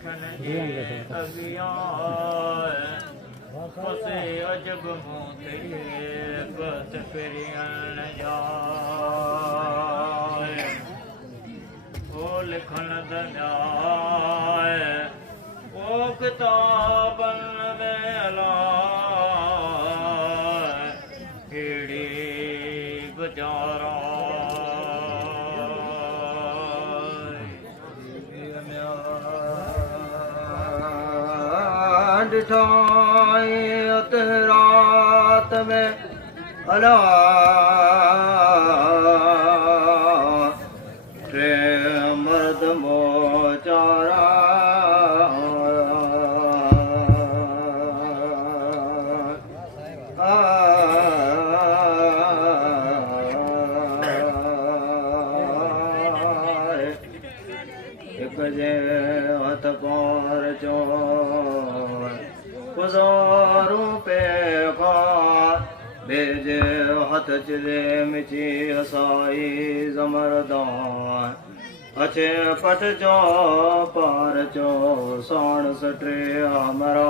लखन जे अगिया पसे अजब मोते बत पिरियन जाए ओ लिखन दन्याय ओ किताबन में अलाय हेड़ी गुजारा डिठाई रात में अला टे मर्द मोचारा एक जे हथ पार चो गुजारू पे खार बेजे हथ चले मिची हसाई जमरदान अच्छे पट चो पार चो साण सटे हमरा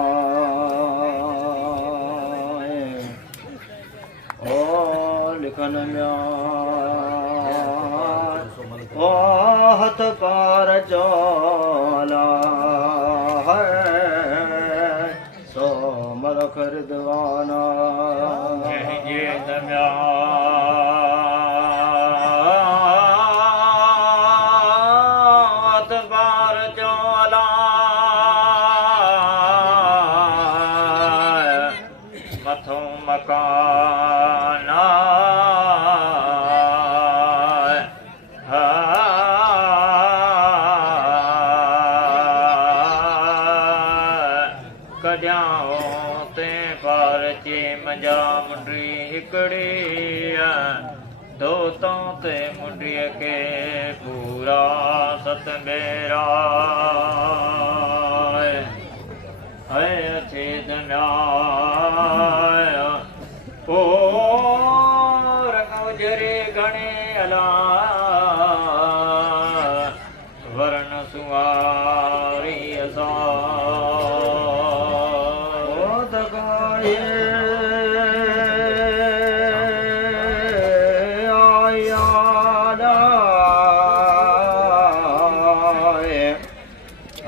ओ लिखन ओ हथ पार चोला है मलख रिदवाना जे दम्या बार चोला मथों मकाना कॾियां ते पार चे मंजा मुंडी हिकड़ी दोतों ते मुंडीअ के पूरा सत मेरा है अच्छे दम्याय ओ रंग जरे घणे अला वरण सुवारी असा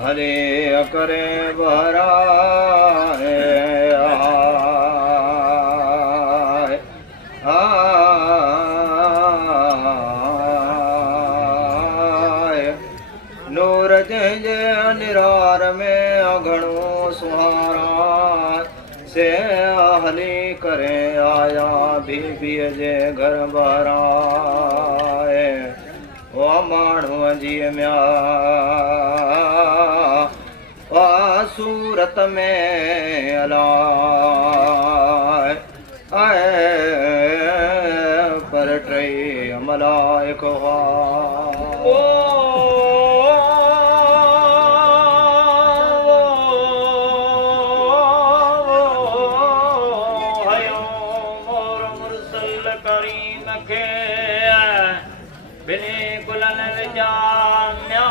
हरे करे भरा नूर जे निरार में अघणो सुहारा से हली करे आया बीबी जे घर भरा ओ माण्हू जी म्या सूरत में अलाए आए पर टे मलाइक ओ करीम के बिने गुलन जाम्या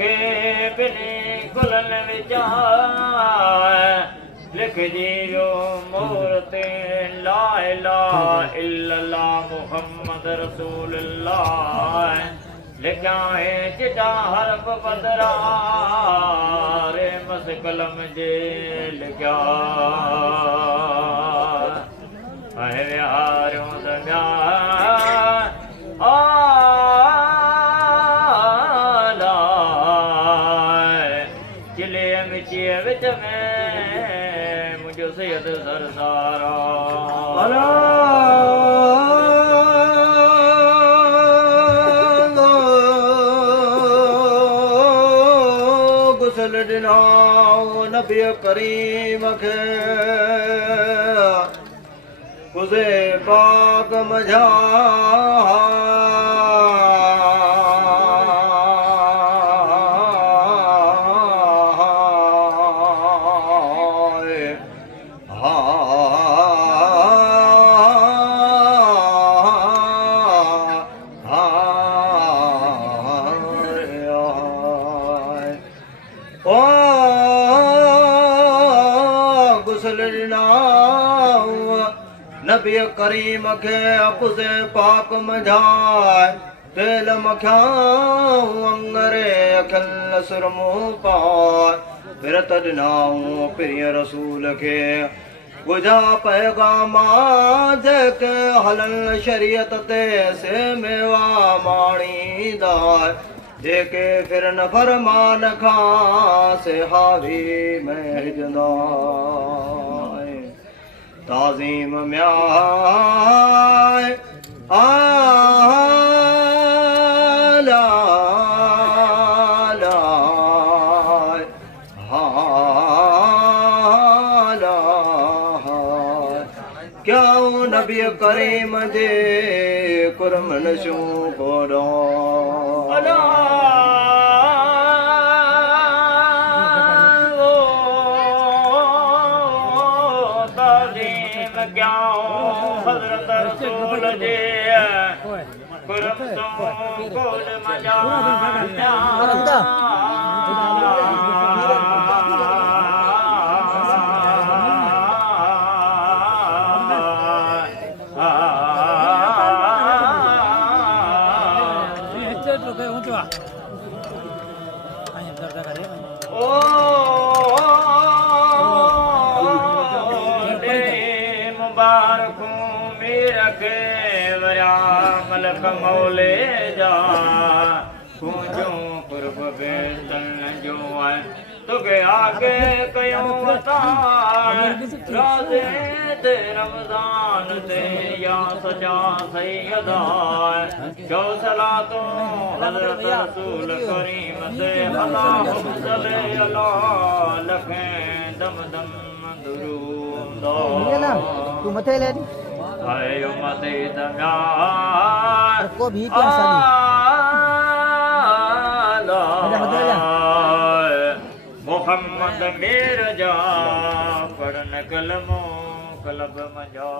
के बिने गुलन लिख जीरो मूर्ति ला इलाहा इल्लल्लाह मुहम्मद रसूलुल्लाह लिखा है चिटा हरफ बदरा रे मस कलम जे लिखा है हारों दगा विच में मुझो सैयद सरसारा गुसल दिनाओ नबी करीम खे कुज़े पाक मझा नबी करीम खे कुज़े पाक मझाए तेल मखियाऊं अंगरे अखिल सुरमू पाए फिरत ॾिनाऊं प्रिय रसूल खे ॿुधा पैगामा जेके हलन शरीयत ते से मेवा माणींदा जेके फिरन फरमान खां से हावी महजंदा ताज़ीम म्याय आला क्यों नबी करीम जे कुरमन शू कोडो हज़रत रसूल जे कुरम तो कोल मजा मलक मौले जा पूजो कुर्ब बेतन जो है तुगे आगे कयो बता राज़े ते रमज़ान ते या सजा सैयदा जो सलातो हज़रत रसूल करीम ते अल्लाहुम्मा सल्ली अला लखें दम दम दुरूद तू मथे ले आयो मते दम्या को भी क्या मोहम्मद मेर जा पढ़न कलमो कलब मजा।